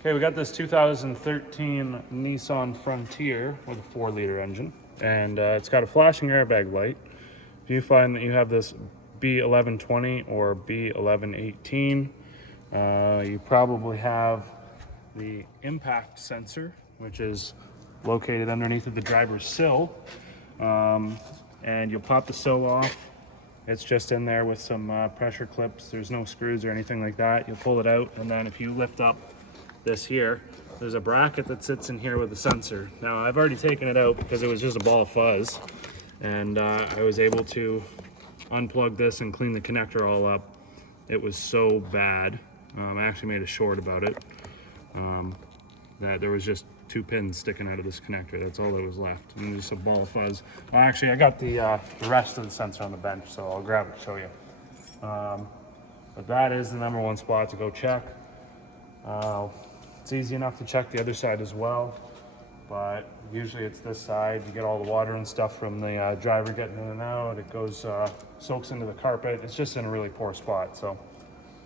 Okay, we got this 2013 Nissan Frontier with a 4-liter engine, and it's got a flashing airbag light. If you find that you have this B1120 or B1118, you probably have the impact sensor, which is located underneath of the driver's sill, and you'll pop the sill off. It's just in there with some pressure clips. There's no screws or anything like that. You'll pull it out, and then if you lift up this here, there's a bracket that sits in here with a sensor. Now, I've already taken it out because it was just a ball of fuzz, and I was able to unplug this and clean the connector all up. It was so bad. I actually made a short about it, that there was just 2 pins sticking out of this connector. That's all that was left, and just a ball of fuzz. Actually, I got the rest of the sensor on the bench, so I'll grab it and show you. But that is the #1 spot to go check. It's easy enough to check the other side as well, but usually it's this side. You get all the water and stuff from the driver getting in and out. It goes, soaks into the carpet. It's just in a really poor spot. So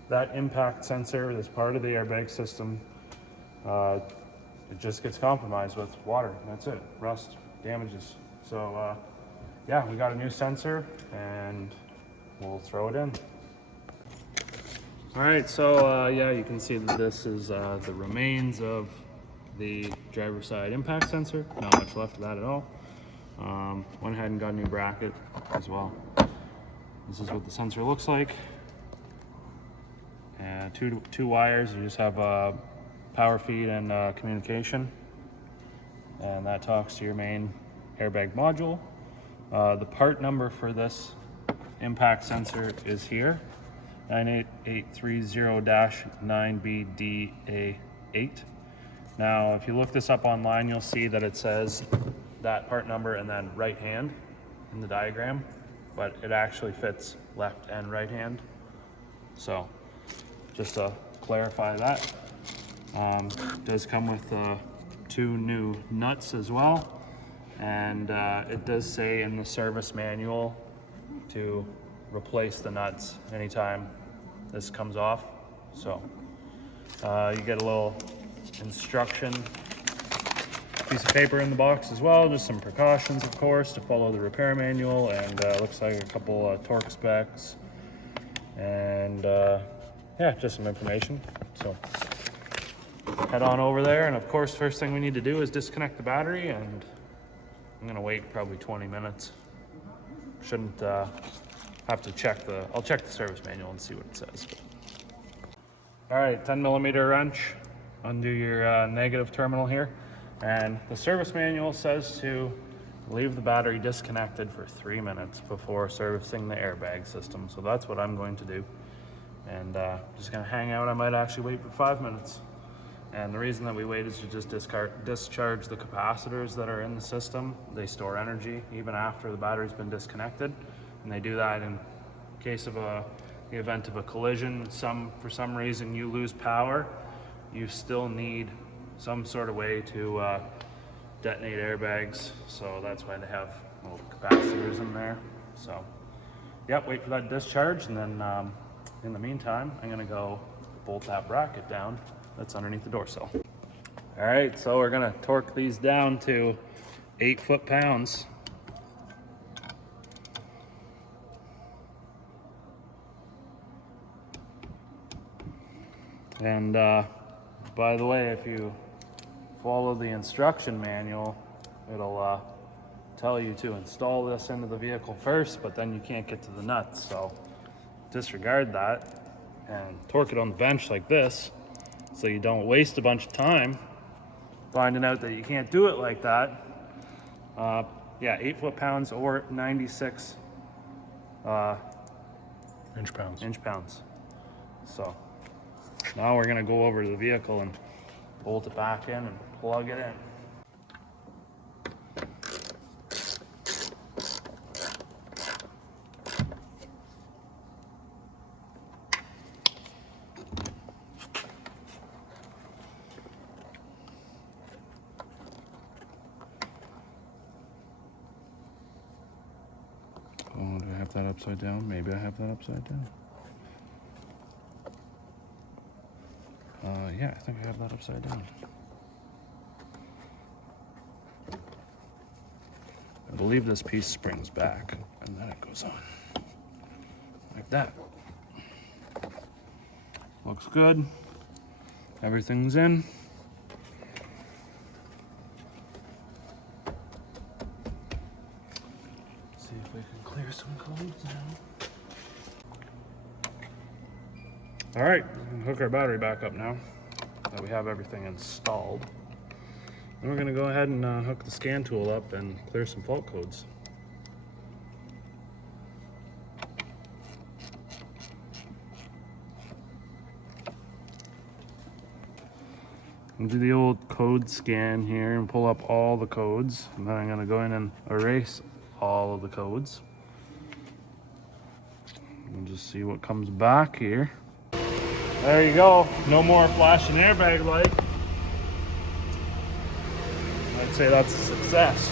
that impact sensor is part of the airbag system. It just gets compromised with water. That's it. Rust, damages. So yeah, we got a new sensor and we'll throw it in. All right, so yeah, you can see that this is the remains of the driver's side impact sensor. Not much left of that at all. Went ahead and got a new bracket as well. This is what the sensor looks like. And two wires. You just have power feed and communication, and that talks to your main airbag module. The part number for this impact sensor is here. 98830-9BDA8. Now, if you look this up online, you'll see that it says that part number and then right hand in the diagram, but it actually fits left and right hand. So just to clarify that, it does come with 2 new nuts as well, and it does say in the service manual to replace the nuts anytime this comes off. So you get a little instruction piece of paper in the box as well, just some precautions, of course, to follow the repair manual, and looks like a couple torque specs, and yeah, just some information. So head on over there, and of course, first thing we need to do is disconnect the battery, and I'm gonna wait probably 20 minutes. Shouldn't have to check I'll check the service manual and see what it says. All right, 10mm wrench, undo your negative terminal here. And the service manual says to leave the battery disconnected for 3 minutes before servicing the airbag system. So that's what I'm going to do. And just gonna hang out. I might actually wait for 5 minutes. And the reason that we wait is to just discharge the capacitors that are in the system. They store energy even after the battery's been disconnected. And they do that in case of the event of a collision. For some reason you lose power, you still need some sort of way to detonate airbags. So that's why they have little capacitors in there. So yep, wait for that discharge, and then in the meantime, I'm gonna go bolt that bracket down that's underneath the door sill. All right, so we're gonna torque these down to 8 foot-pounds. And by the way, if you follow the instruction manual, it'll tell you to install this into the vehicle first, but then you can't get to the nuts. So disregard that and torque it on the bench like this, so you don't waste a bunch of time finding out that you can't do it like that. Yeah, 8 foot-pounds or 96 inch pounds. So now we're gonna go over to the vehicle and bolt it back in and plug it in. Oh, do I have that upside down? Maybe I have that upside down. Yeah, I think I have that upside down. I believe this piece springs back and then it goes on. Like that. Looks good. Everything's in. See if we can clear some codes now. All right, we can hook our battery back up now that we have everything installed. And we're gonna go ahead and hook the scan tool up and clear some fault codes. I'll do the old code scan here and pull up all the codes. And then I'm gonna go in and erase all of the codes. We'll just see what comes back here. There you go, no more flashing airbag light. I'd say that's a success.